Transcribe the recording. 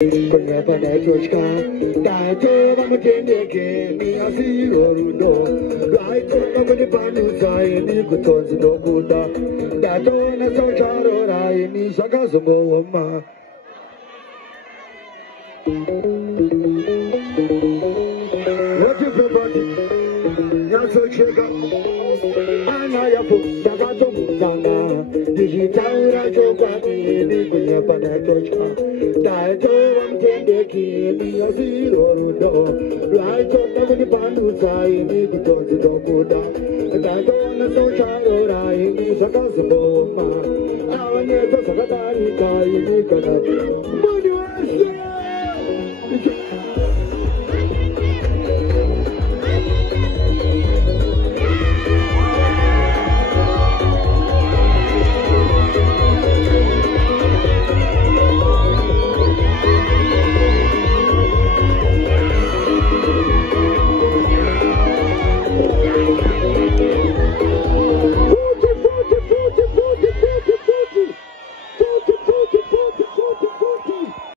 Kunya pada joshka, tajo vamos tende que ni así orudo. Rai kona mani panu sai ni kutonzi no kuda. Tajo na so charo rai ni saka sumo oma. What you feel body? Ya so chega. Ana ya fu, daga to muzanga. Diji taura joga ni kunya pada joshka. Tajo vamos tende que ni así orudo. Rai kona mani panu sai ni kutonzi no kuda. Tajo na so charo rai ni saka sumo oma. Awanye to saka dari kai ni kana.